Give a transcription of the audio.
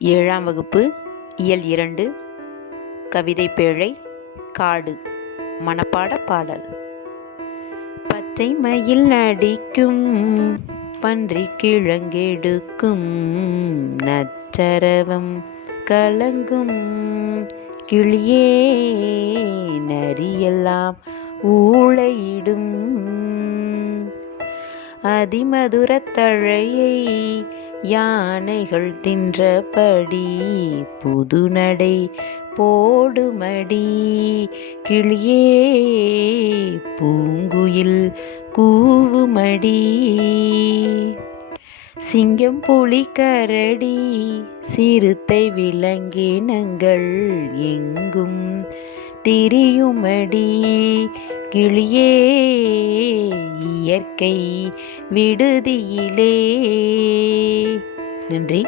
ஏழாம் வகுப்பு இயல் 2 கவிதை பேழை காடு மனப்பாட பாடல். பச்சை மயில் நடிக்கும் பன்றி கிழங்கெடுக்கும் நச்சரவம் கலங்கும் கிளியே நரியெல்லாம் ஊளையிடும் அதிமதுரத் தழையை யானைகள் தின்றபடி புதுநடை போடுமடி கிளியே பூங்குயில் கூவுமடி சிங்கம் புலி கரடி சிறுத்தை விலங்கினங்கள் எங்கும் திரியுமடி கிளியே இயற்கை விடுதியிலே. நன்றி.